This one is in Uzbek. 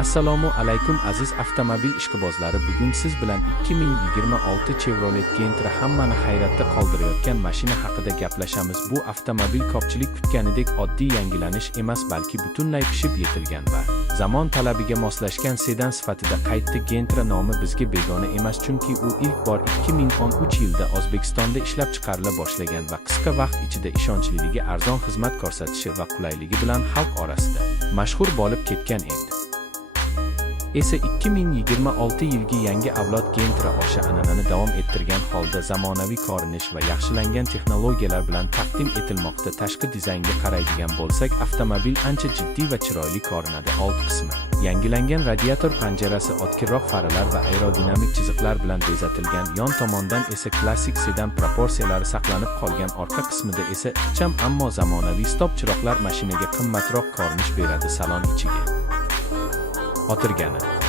Assalomu alaykum aziz avtomobil ishqibozlari, bugun siz bilan 2026 Chevrolet Gentra hammani hayratda qoldirayotgan mashina haqida gaplashamiz. Bu avtomobil ko'pchilik kutganidek oddiy yangilanish emas, balki butunlay pishib yetilgan va zamon talabiga moslashgan sedan sifatida qaytdi. Gentra nomi bizga begona emas, chunki u ilk bor 2013 yilda O'zbekistonda ishlab chiqarila boshlagan va qisqa vaqt ichida ishonchliligi, arzon xizmat ko'rsatishi va qulayligi bilan xalq orasida mashhur bo'lib ketgan edi. Esa 2026 yilgi yangi avlod Gentra o'sha an'anani davom ettirgan holda zamonaviy ko'rinish va yaxshilangan texnologiyalar bilan taqdim etilmoqda. Tashqi dizaynga qaraydigan bo'lsak, avtomobil ancha jiddiy va chiroyli ko'rinadi. Old qismi yangilangan radiator panjarasi, o'tkirroq faralar va aerodinamik chiziqlar bilan bezatilgan, yon tomondan esa klassik sedan proporsiyalari saqlanib qolgan, orqa qismida esa ixcham ammo zamonaviy stop chiroqlar mashinaga qimmatroq ko'rinish beradi. Salon ichiga o'tirgani